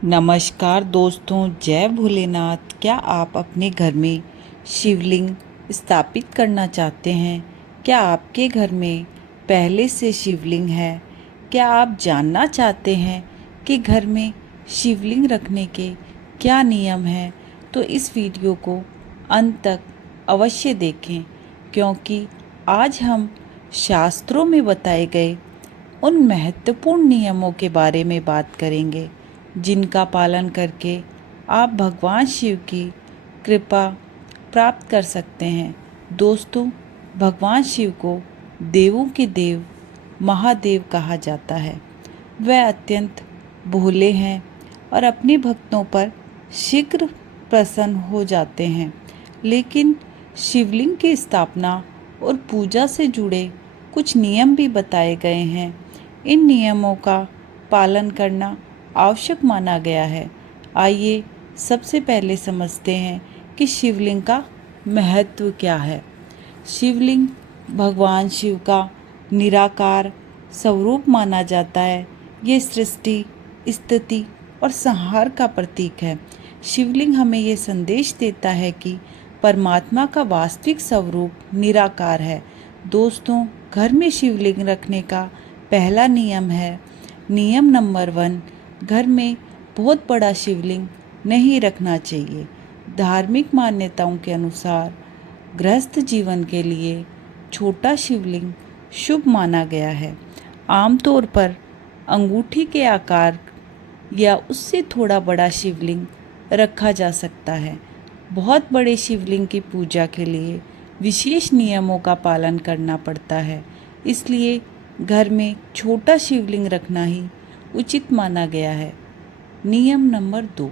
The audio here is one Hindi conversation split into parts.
नमस्कार दोस्तों, जय भोलेनाथ। क्या आप अपने घर में शिवलिंग स्थापित करना चाहते हैं? क्या आपके घर में पहले से शिवलिंग है? क्या आप जानना चाहते हैं कि घर में शिवलिंग रखने के क्या नियम हैं? तो इस वीडियो को अंत तक अवश्य देखें, क्योंकि आज हम शास्त्रों में बताए गए उन महत्वपूर्ण नियमों के बारे में बात करेंगे जिनका पालन करके आप भगवान शिव की कृपा प्राप्त कर सकते हैं। दोस्तों, भगवान शिव को देवों के देव महादेव कहा जाता है। वह अत्यंत भोले हैं और अपने भक्तों पर शीघ्र प्रसन्न हो जाते हैं। लेकिन शिवलिंग की स्थापना और पूजा से जुड़े कुछ नियम भी बताए गए हैं। इन नियमों का पालन करना आवश्यक माना गया है। आइए सबसे पहले समझते हैं कि शिवलिंग का महत्व क्या है। शिवलिंग भगवान शिव का निराकार स्वरूप माना जाता है। ये सृष्टि, स्थिति और संहार का प्रतीक है। शिवलिंग हमें ये संदेश देता है कि परमात्मा का वास्तविक स्वरूप निराकार है। दोस्तों, घर में शिवलिंग रखने का पहला नियम है नियम नंबर 1, घर में बहुत बड़ा शिवलिंग नहीं रखना चाहिए। धार्मिक मान्यताओं के अनुसार गृहस्थ जीवन के लिए छोटा शिवलिंग शुभ माना गया है। आमतौर पर अंगूठी के आकार या उससे थोड़ा बड़ा शिवलिंग रखा जा सकता है। बहुत बड़े शिवलिंग की पूजा के लिए विशेष नियमों का पालन करना पड़ता है, इसलिए घर में छोटा शिवलिंग रखना ही उचित माना गया है। नियम नंबर 2,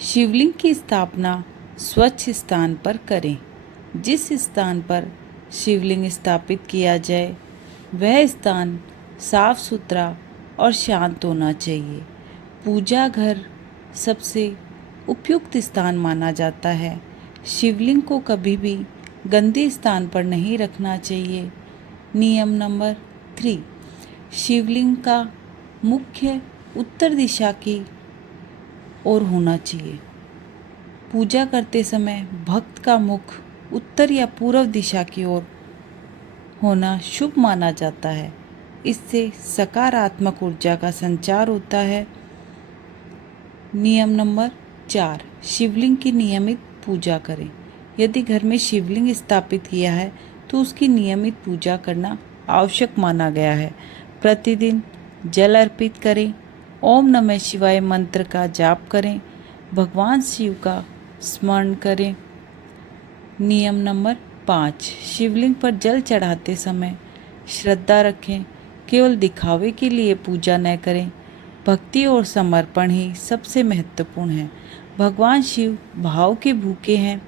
शिवलिंग की स्थापना स्वच्छ स्थान पर करें। जिस स्थान पर शिवलिंग स्थापित किया जाए वह स्थान साफ सुथरा और शांत होना चाहिए। पूजा घर सबसे उपयुक्त स्थान माना जाता है। शिवलिंग को कभी भी गंदे स्थान पर नहीं रखना चाहिए। नियम नंबर 3, शिवलिंग का मुख्य उत्तर दिशा की ओर होना चाहिए। पूजा करते समय भक्त का मुख उत्तर या पूर्व दिशा की ओर होना शुभ माना जाता है। इससे सकारात्मक ऊर्जा का संचार होता है। नियम नंबर 4, शिवलिंग की नियमित पूजा करें। यदि घर में शिवलिंग स्थापित किया है तो उसकी नियमित पूजा करना आवश्यक माना गया है। प्रतिदिन जल अर्पित करें, ओम नमः शिवाय मंत्र का जाप करें, भगवान शिव का स्मरण करें। नियम नंबर 5, शिवलिंग पर जल चढ़ाते समय श्रद्धा रखें। केवल दिखावे के लिए पूजा न करें। भक्ति और समर्पण ही सबसे महत्वपूर्ण है। भगवान शिव भाव के भूखे हैं।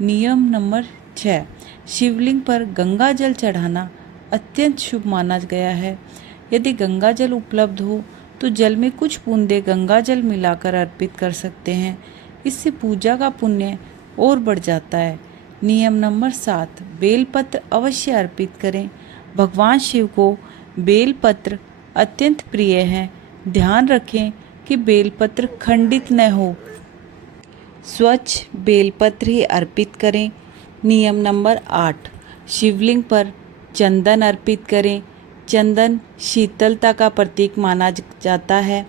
नियम नंबर 6, शिवलिंग पर गंगा जल चढ़ाना अत्यंत शुभ माना गया है। यदि गंगा जल उपलब्ध हो तो जल में कुछ बूंदे गंगा जल मिलाकर अर्पित कर सकते हैं। इससे पूजा का पुण्य और बढ़ जाता है। नियम नंबर 7, बेलपत्र अवश्य अर्पित करें। भगवान शिव को बेलपत्र अत्यंत प्रिय है। ध्यान रखें कि बेलपत्र खंडित न हो। स्वच्छ बेलपत्र ही अर्पित करें। नियम नंबर 8, शिवलिंग पर चंदन अर्पित करें। चंदन शीतलता का प्रतीक माना जाता है।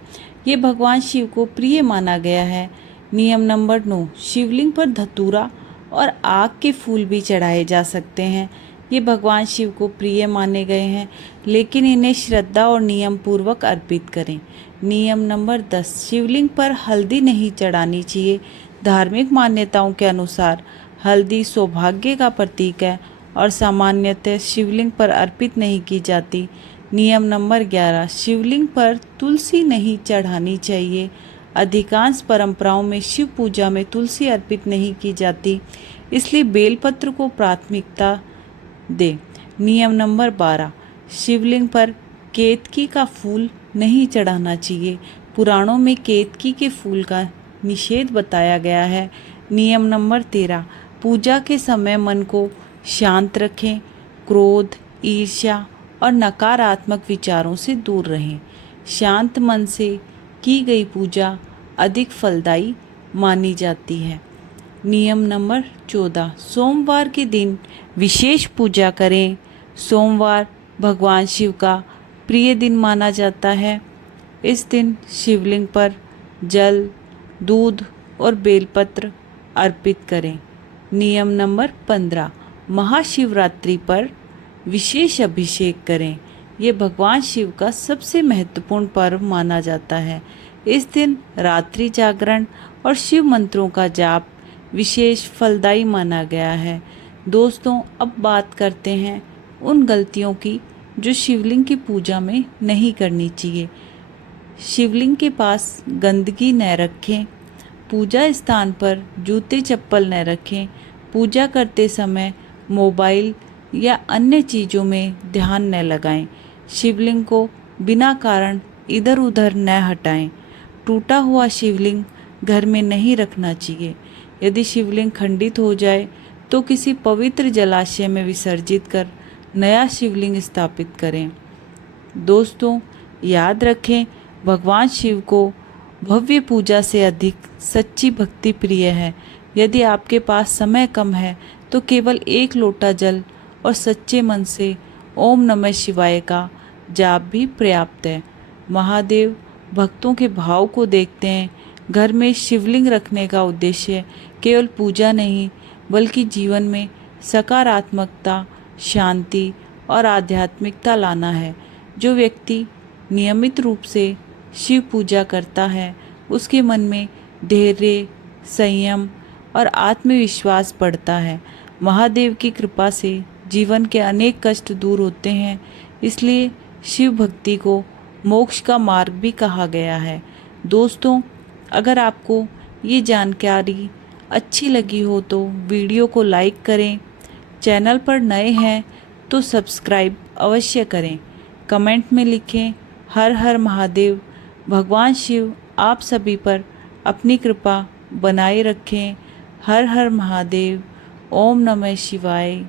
ये भगवान शिव को प्रिय माना गया है। नियम नंबर 9, शिवलिंग पर धतूरा और आग के फूल भी चढ़ाए जा सकते हैं। ये भगवान शिव को प्रिय माने गए हैं, लेकिन इन्हें श्रद्धा और नियम पूर्वक अर्पित करें। नियम नंबर 10, शिवलिंग पर हल्दी नहीं चढ़ानी चाहिए। धार्मिक मान्यताओं के अनुसार हल्दी सौभाग्य का प्रतीक है और सामान्यतः शिवलिंग पर अर्पित नहीं की जाती। नियम नंबर 11, शिवलिंग पर तुलसी नहीं चढ़ानी चाहिए। अधिकांश परंपराओं में शिव पूजा में तुलसी अर्पित नहीं की जाती, इसलिए बेलपत्र को प्राथमिकता दें। नियम नंबर 12, शिवलिंग पर केतकी का फूल नहीं चढ़ाना चाहिए। पुराणों में केतकी के फूल का निषेध बताया गया है। नियम नंबर 13, पूजा के समय मन को शांत रखें। क्रोध, ईर्ष्या और नकारात्मक विचारों से दूर रहें। शांत मन से की गई पूजा अधिक फलदायी मानी जाती है। नियम नंबर 14, सोमवार के दिन विशेष पूजा करें। सोमवार भगवान शिव का प्रिय दिन माना जाता है। इस दिन शिवलिंग पर जल, दूध और बेलपत्र अर्पित करें। नियम नंबर 15, महाशिवरात्रि पर विशेष अभिषेक करें। ये भगवान शिव का सबसे महत्वपूर्ण पर्व माना जाता है। इस दिन रात्रि जागरण और शिव मंत्रों का जाप विशेष फलदायी माना गया है। दोस्तों, अब बात करते हैं उन गलतियों की जो शिवलिंग की पूजा में नहीं करनी चाहिए। शिवलिंग के पास गंदगी न रखें। पूजा स्थान पर जूते चप्पल न रखें। पूजा करते समय मोबाइल या अन्य चीज़ों में ध्यान न लगाएं। शिवलिंग को बिना कारण इधर उधर न हटाएं। टूटा हुआ शिवलिंग घर में नहीं रखना चाहिए। यदि शिवलिंग खंडित हो जाए तो किसी पवित्र जलाशय में विसर्जित कर नया शिवलिंग स्थापित करें। दोस्तों, याद रखें, भगवान शिव को भव्य पूजा से अधिक सच्ची भक्ति प्रिय है। यदि आपके पास समय कम है तो केवल 1 लोटा जल और सच्चे मन से ओम नमः शिवाय का जाप भी पर्याप्त है। महादेव भक्तों के भाव को देखते हैं। घर में शिवलिंग रखने का उद्देश्य केवल पूजा नहीं बल्कि जीवन में सकारात्मकता, शांति और आध्यात्मिकता लाना है। जो व्यक्ति नियमित रूप से शिव पूजा करता है उसके मन में धैर्य, संयम और आत्मविश्वास बढ़ता है। महादेव की कृपा से जीवन के अनेक कष्ट दूर होते हैं। इसलिए शिव भक्ति को मोक्ष का मार्ग भी कहा गया है। दोस्तों, अगर आपको ये जानकारी अच्छी लगी हो तो वीडियो को लाइक करें। चैनल पर नए हैं तो सब्सक्राइब अवश्य करें। कमेंट में लिखें हर हर महादेव। भगवान शिव आप सभी पर अपनी कृपा बनाए रखें। हर हर महादेव। ओम नमः शिवाय।